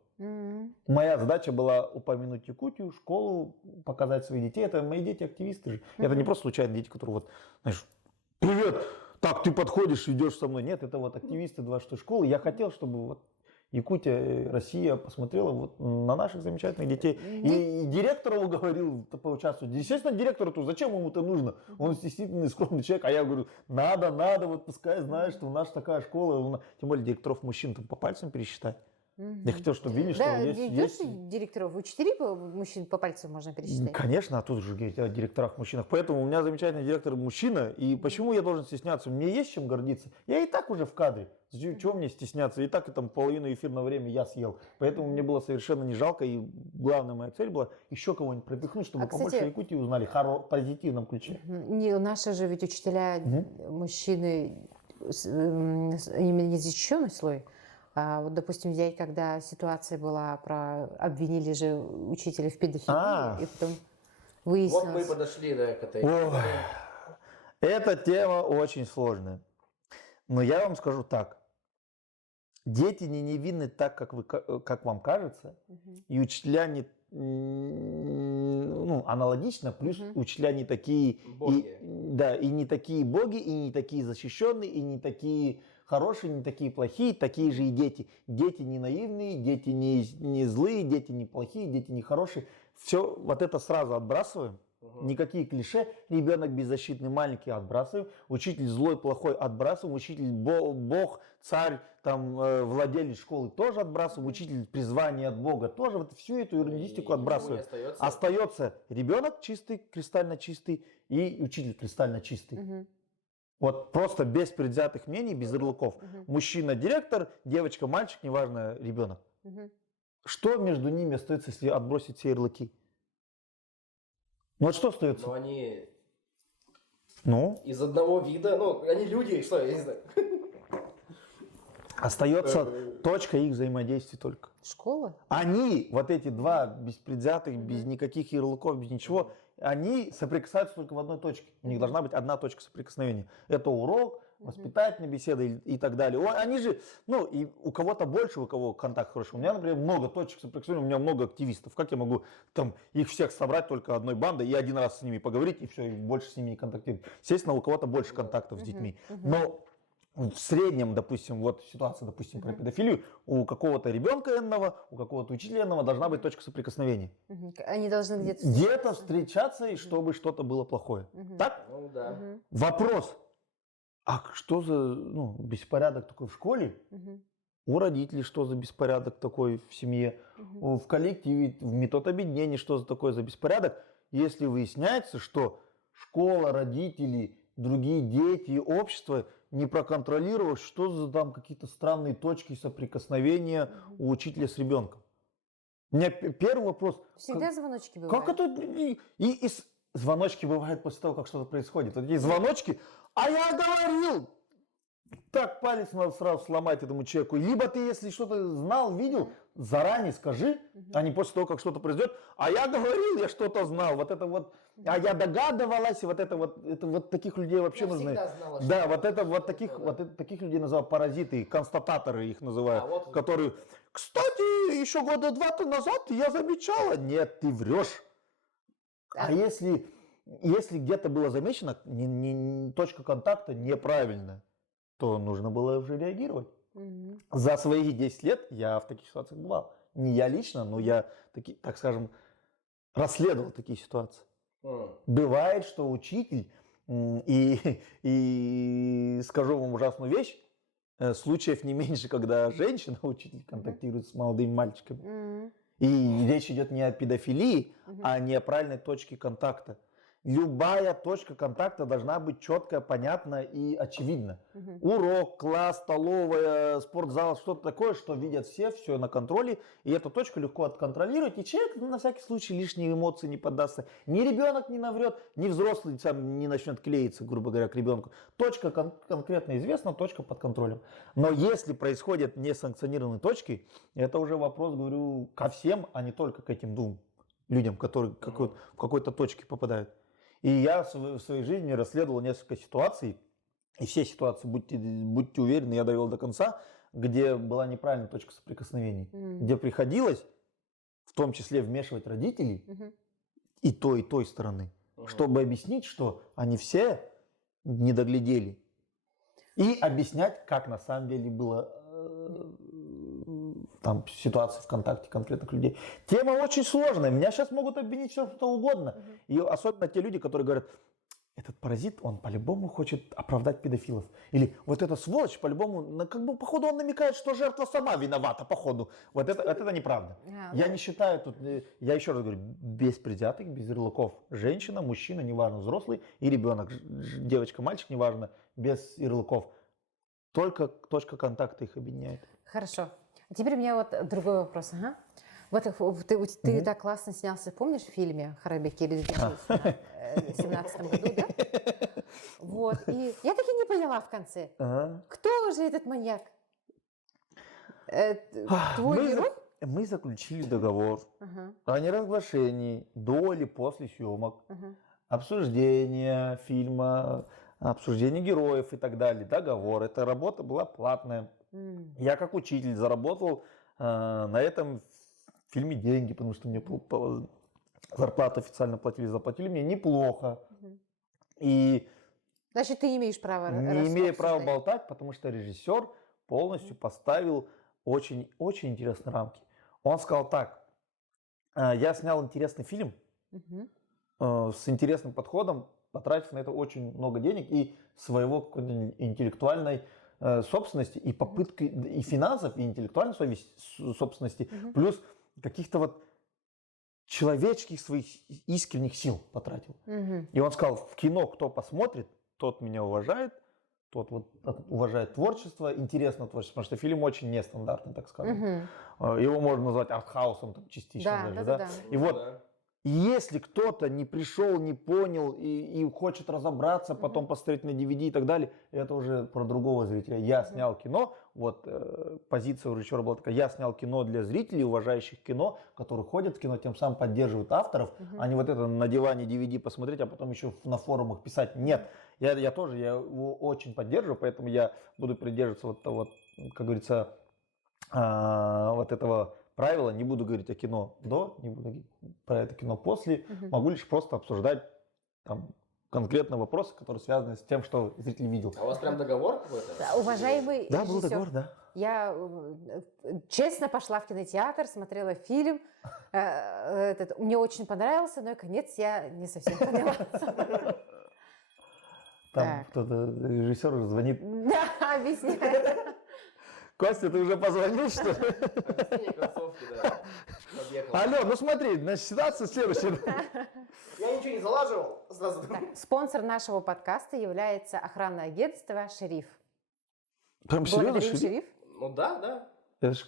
Моя задача была упомянуть Якутию, школу, показать своих детей. Это мои дети активисты же. Это не просто случайные дети, которые вот, знаешь, привет, так ты подходишь, идешь со мной. Нет, это вот активисты 26-й школы. Я хотел, чтобы вот Якутия, Россия посмотрела вот на наших замечательных детей. И директору говорил поучаствовать. Естественно, директору-то зачем ему это нужно? Он стеснительный, скромный человек. А я говорю, надо, вот пускай знает, что у нас такая школа. Тем более директоров мужчин там по пальцам пересчитать. Я хотел, чтобы видели, что Да, есть... директоров, учителей мужчин по пальцам можно пересчитать. Конечно, а тут же говорить о директорах-мужчинах. Поэтому у меня замечательный директор мужчина. И почему я должен стесняться? Мне есть чем гордиться. Я и так уже в кадре. Чего мне стесняться? И так и там половину эфирного времени я съел. Поэтому мне было совершенно не жалко. И главная моя цель была еще кого-нибудь пропихнуть, чтобы побольше кстати, Якутии узнали в позитивном ключе. Не, наши же ведь учителя, мужчины, именно незащищенный слой. А вот, допустим, взять, когда ситуация была обвинили же учителя в педофилии, и потом выяснилось... Вот мы подошли, да, к этой... Ой, эта тема очень сложная. Но я вам скажу так. Дети не невинны так, как вам кажется. И учителя не... Ну, аналогично, плюс учителя не такие... И не такие боги, и не такие защищенные, и не такие... хорошие, не такие плохие, такие же и дети. Дети не наивные, дети не злые, дети не плохие, дети не хорошие. Все вот это сразу отбрасываем. Никакие клише. Ребенок беззащитный, маленький отбрасываем. Учитель злой, плохой отбрасываем. Учитель бог, царь, там, владелец школы тоже отбрасываем. Учитель призвание от Бога тоже. Вот всю эту юридистику отбрасываем. Остается ребенок чистый, кристально чистый, и учитель кристально чистый. Вот просто без предвзятых мнений, без ярлыков. Мужчина директор, девочка мальчик, неважно, ребенок. Что между ними остается, если отбросить все ярлыки? Ну вот что остается? Но они Ну? из одного вида, ну, они люди, что, я не знаю. Остается точка их взаимодействия только. Школа? Они, вот эти два, без предвзятых, без никаких ярлыков, без ничего, они соприкасаются только в одной точке. У них должна быть одна точка соприкосновения. Это урок, воспитательная беседа и так далее. Они же, ну, и у кого-то больше, у кого контакт хороший. У меня, например, много точек соприкосновения, у меня много активистов. Как я могу там их всех собрать только одной бандой и один раз с ними поговорить, и все, и больше с ними не контактировать? Естественно, у кого-то больше контактов с детьми. Но в среднем, допустим, вот ситуация, допустим, про педофилию, у какого-то ребенка энного, у какого-то учителя энного должна быть точка соприкосновения. Они должны где-то... Где-то встречаться, и чтобы что-то было плохое. Так? Ну да. Вопрос. А что за беспорядок такой в школе? У родителей что за беспорядок такой в семье? В коллективе, в метод объединения что за такое за беспорядок? Если выясняется, что школа, родители, другие дети, общество не проконтролировав, что за там какие-то странные точки соприкосновения у учителя с ребенком. У меня первый вопрос. Всегда звоночки бывают. Как это? И звоночки бывают после того, как что-то происходит. Вот эти звоночки. А я говорил! Так палец надо сразу сломать этому человеку. Либо ты, если что-то знал, видел, заранее скажи, а не после того, как что-то произойдет. А я говорил, я что-то знал. Вот это вот. А я догадывалась, это вот таких людей вообще Я нужны. всегда знала, Да, что таких людей называют паразиты, констататоры их называют, вот. которые, кстати, еще года 2 назад я замечала. Нет, ты врешь. А если где-то было замечено, точка контакта неправильная, то нужно было уже реагировать. За свои 10 лет я в таких ситуациях бывал. Не я лично, но я, так скажем, расследовал такие ситуации. Бывает, что учитель, и скажу вам ужасную вещь, случаев не меньше, когда женщина-учитель контактирует с молодыми мальчиками. И речь идет не о педофилии, а не о правильной точке контакта. Любая точка контакта должна быть четкая, понятна и очевидна. Урок, класс, столовая, спортзал, что-то такое, что видят все на контроле. И эту точку легко отконтролировать. И человек на всякий случай лишние эмоции не поддастся. Ни ребенок не наврет, ни взрослый сам не начнет клеиться, грубо говоря, к ребенку. Точка конкретно известна, точка под контролем. Но если происходят несанкционированные точки, это уже вопрос, говорю, ко всем, а не только к этим двум людям, которые в какой-то точке попадают. И я в своей жизни расследовал несколько ситуаций, и все ситуации, будьте уверены, я довел до конца, где была неправильная точка соприкосновений, где приходилось, в том числе, вмешивать родителей и той стороны, чтобы объяснить, что они все не доглядели, и объяснять, как на самом деле было там ситуации ВКонтакте конкретных людей. Тема очень сложная. Меня сейчас могут обвинить все что угодно. И особенно те люди, которые говорят, это этот паразит, он по-любому хочет оправдать педофилов. Или вот эта сволочь по-любому, как бы, походу, он намекает, что жертва сама виновата, походу. Вот это неправда. Я не считаю тут, я еще раз говорю, без предвзятых, без ярлыков. Женщина, мужчина, неважно, взрослый и ребенок, девочка, мальчик, неважно, без ярлыков. Только точка контакта их объединяет. Хорошо. А теперь у меня вот другой вопрос. Ага. Вот ты так классно снялся, помнишь, в фильме «Харабики или в 2017 году, да? Вот. И я так и не поняла в конце, кто же этот маньяк? Твой герой? Мы заключили договор о неразглашении до или после съемок, обсуждения фильма, обсуждение героев и так далее. Договор. Эта работа была платная. Я как учитель заработал на этом фильме деньги, потому что мне зарплату официально заплатили мне неплохо. И Значит, ты не имеешь права не имею права болтать, потому что режиссер полностью поставил очень, очень интересные рамки. Он сказал так: я снял интересный фильм с интересным подходом, потратив на это очень много денег и своего какой-то интеллектуальной собственности, и попытки, и финансов, и интеллектуальной собственности, плюс каких-то вот человеческих своих искренних сил потратил. И он сказал: в кино кто посмотрит, тот меня уважает, тот вот уважает творчество, интересное творчество, потому что фильм очень нестандартный, так скажем. Его можно назвать артхаусом там, частично даже, да? И вот, если кто-то не пришел, не понял и хочет разобраться, потом посмотреть на DVD и так далее, это уже про другого зрителя. Я снял кино, вот позиция у режиссера была такая: я снял кино для зрителей, уважающих кино, которые ходят в кино, тем самым поддерживают авторов, а не вот это на диване DVD посмотреть, а потом еще на форумах писать. Нет, я тоже, я его очень поддерживаю, поэтому я буду придерживаться вот того, как говорится, вот этого правила. Не буду говорить о кино до, не буду говорить про это кино после. Могу лишь просто обсуждать там конкретно вопросы, которые связаны с тем, что зритель видел. А у вас прям договор какой-то? Уважаемый Да, был режиссер, договор, да. я честно пошла в кинотеатр, смотрела фильм. Мне очень понравился, но конец я не совсем поняла. Там кто-то, режиссер уже звонит. Да, объясняю. Костя, ты уже позвонил, что ли? Алло, ну смотри, значит, ситуация следующая. Я ничего не залаживал. Сразу. Спонсор нашего подкаста является охранное агентство «Шериф». Прям серьезно, Благодарим шериф? Ну да. Это ж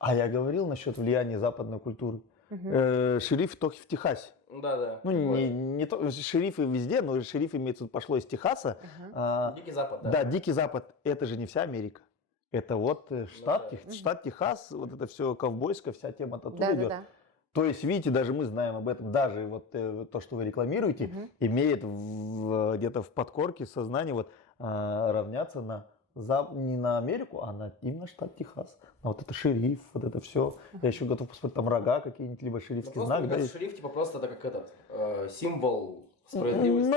А я говорил насчет влияния западной культуры. Шериф только в Техасе. Да. Ну, не то, шерифы везде, но шериф имеется в виду, пошло из Техаса. Дикий Запад, да? Да, Дикий Запад. Это же не вся Америка. Это вот штат Техас, вот это все ковбойская, вся тема оттуда идет. То есть, видите, даже мы знаем об этом, даже вот то, что вы рекламируете, имеет где-то в подкорке сознание вот равняться не на Америку, а на именно штат Техас. А вот это шериф, вот это все. Я еще готов посмотреть там рога какие-нибудь, либо шерифский знак. Да, шериф, типа, просто это как этот символ справедливости.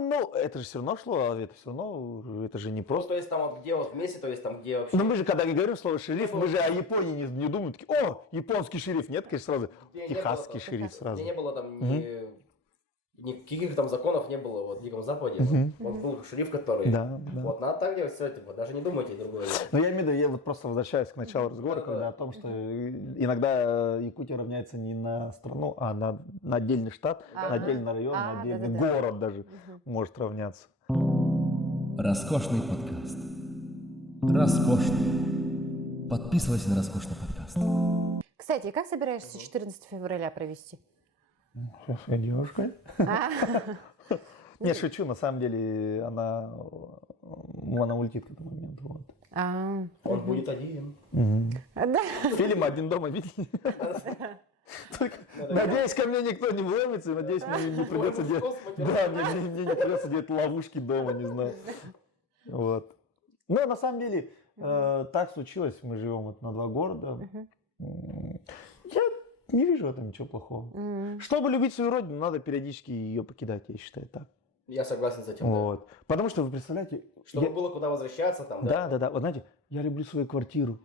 Ну, это же все равно шло, это все равно, это же не просто. То есть там вот где вот вместе, то есть там где вообще. Но мы же, когда говорим слово шериф, мы же о Японии не думаем, такие: о, японский шериф. Нет, конечно, сразу техасский шериф сразу. Где не было там никаких там законов не было вот в Диком Западе. Вот был шериф, который. Да. Вот надо так делать, все, типа, даже не думайте другое. Но я имею в виду, я вот просто возвращаюсь к началу разговора, когда о том, что иногда Якутия равняется не на страну, а на отдельный штат, на отдельный район, на отдельный город даже может равняться. Роскошный подкаст. Роскошный. Подписывайся на роскошный подкаст. Кстати, как собираешься 14 февраля провести? С девушкой. Не, шучу, на самом деле она улетит к этому моменту. Вот. Он будет один. Да. Фильм «Один дома» видели? Надеюсь, ко мне никто не вломится, надеюсь, мне не придется делать. Да, мне не придется делать ловушки дома, не знаю. Вот. Но на самом деле так случилось, мы живем вот на 2 города. Я не вижу в этом ничего плохого. Чтобы любить свою родину, надо периодически ее покидать, я считаю так. Я согласен с этим. Вот. Потому что вы представляете... Чтобы было куда возвращаться там, да. Вот знаете, я люблю свою квартиру.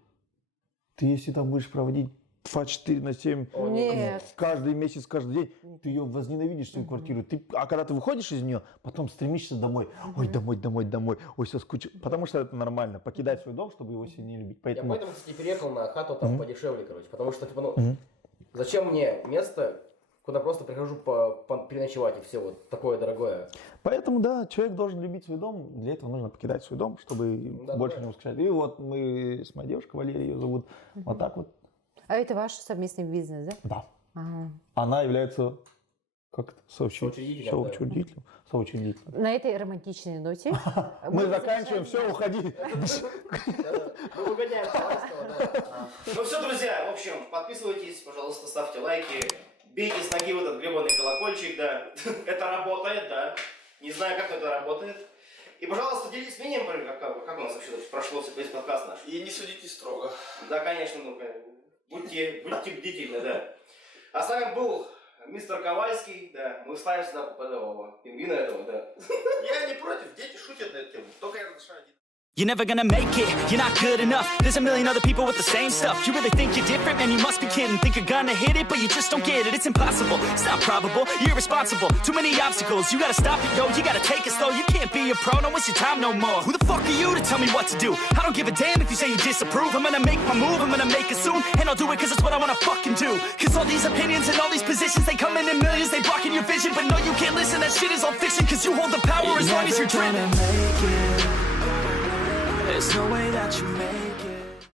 Ты если там будешь проводить 24/7, Нет. каждый месяц, каждый день, ты ее возненавидишь, свою квартиру. А когда ты выходишь из нее, потом стремишься домой. Ой, домой. Ой, соскучил. Потому что это нормально, покидать свой дом, чтобы его сильнее любить. Я Поэтому... поэтому, кстати, переехал на хату там подешевле, короче. Потому что, типа, ну, зачем мне место, куда просто прихожу переночевать, и все вот такое дорогое. Поэтому, да, человек должен любить свой дом. Для этого нужно покидать свой дом, чтобы больше не ускучать. И вот мы с моей девушкой, Валерия ее зовут, вот так вот. А это ваш совместный бизнес, да? Да. Ага. Она является как Соучредителем, соучредителем. На этой романтичной ноте Мы заканчиваем, все, уходи. Мы выгоняем Ковальского, да. Ну все, друзья, в общем, подписывайтесь, пожалуйста, ставьте лайки, бейте с ноги в этот гребаный колокольчик, да. Это работает, да. Не знаю, как это работает. И, пожалуйста, делитесь мнением, как у нас вообще прошло весь подкаст наш. И не судите строго. Да, конечно, ну, будьте бдительны, да. А с вами был мистер Ковальский, да. Мы ставим сюда пингвина этого, да. Я не против, дети шутят на эту тему. Только я разрешаю один. You're never gonna make it, you're not good enough. There's a million other people with the same stuff. You really think you're different, man, you must be kidding. Think you're gonna hit it, but you just don't get it. It's impossible, it's not probable, you're irresponsible. Too many obstacles, you gotta stop it, yo. You gotta take it slow, you can't be a pro, don't waste your time no more. Who the fuck are you to tell me what to do? I don't give a damn if you say you disapprove. I'm gonna make my move, I'm gonna make it soon. And I'll do it cause it's what I wanna fucking do. Cause all these opinions and all these positions, they come in millions, they blocking your vision. But no, you can't listen, that shit is all fiction. Cause you hold the power as long as you're dreaming. There's no way that you make